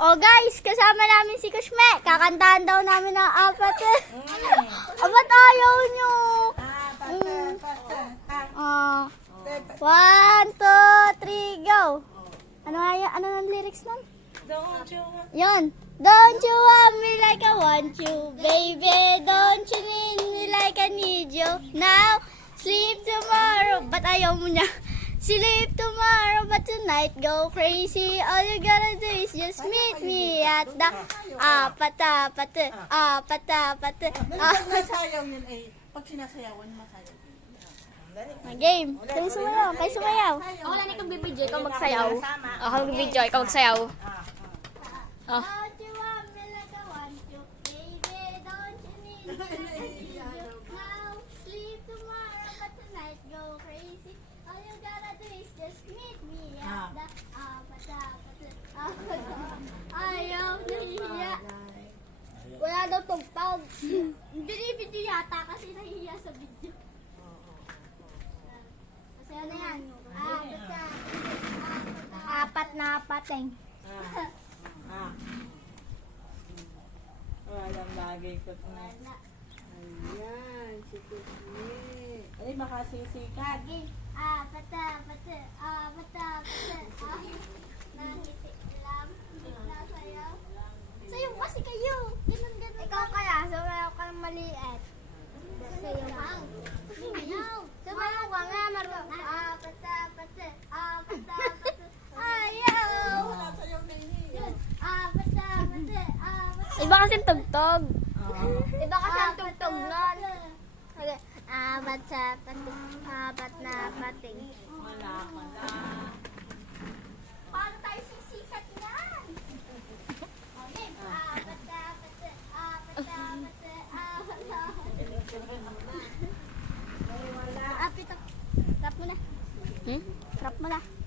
Oh guys, kasama namin si Kushme. Kakantahan daw namin ng apat eh. Apat ayaw nyo. Oh. 1, 2, 3, go. Ano nga yan? Ano ang lyrics nun? Yun. Don't you want me like I want you, baby? Don't you need me like I need you? Now, sleep tomorrow. Ba't ayaw mo niya? Sleep tomorrow, but tonight go crazy. All you gotta do is just meet me at the apat. Pag nasayaw yun ay, pag sinasayawan, masayaw. Game. Kayo sumayaw. Kayo sumayaw. Ako lang itong bibidyo, ikaw magsayaw. Ako magbibidyo, ikaw magsayaw. Oh. Don't you want me like I want you, baby? Don't you need me like I need you? Now, sleep tomorrow, but tonight go crazy. All you gotta do is just meet me at the apat. Ayaw nahihiya. Wala daw tugtog. Binibidyo yata kasi nahihiya sa video. Masaya na yan. Apat na apateng. Walang bagay ko na. Ayan, si Kusme. Ay, makasisikat. Apat. Nangiti lang. Nasayaw. Sayaw kasi kayo. Ganun. Ikaw kaya, sumayaw ka ng maliit. Sayaw ka. Sumayaw ka nga, marunong. Apat. Ayaw. Sayaw na yun. Apat. Iba kasi tugtog. Iba kasi ang tugtog nun. Apat na pating. Wala. Paano tayo sisikat yan? Okay. Apat. Apit ako. Rap mo na. Hmm? Rap mo na.